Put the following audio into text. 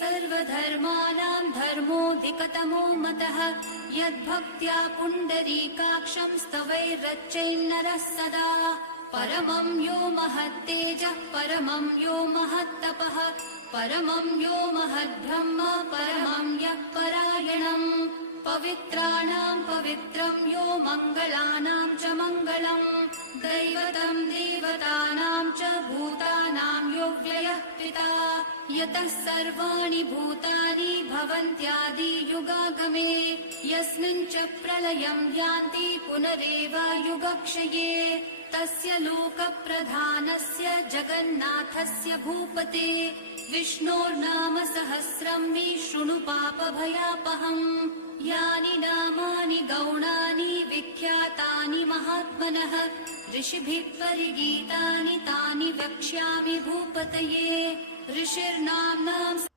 सर्वधर्माणां धर्मोऽधिकतमो मतः यद्भक्त्या पुण्डरीकाक्षं स्तवैरर्चयन्नरः सदा परमं यो महत्तेजः परमं यो महत्तपः परमं यो महद्ब्रह्म परमं यः परायणम् पवित्राणां पवित्रं यो मङ्गलानां च मङ्गलम् दैवतं देवतानां च भूतानां यो व्ययः पिता यतः सर्वाणि भूतानि भवन्त्यादियुगागमे यस्मिन् च प्रलयं यान्ति पुनरेव युगक्षये तस्य लोकप्रधानस्य जगन्नाथस्य भूपते विष्णोर्नाम सहस्रं मे शृणु पापभयापहम् यानि नामानि गौणानि विख्यातानि महात्मनः ऋषिभिः परिगीतानि तानि वक्ष्यामि भूपतये ऋषिर्नाम्नां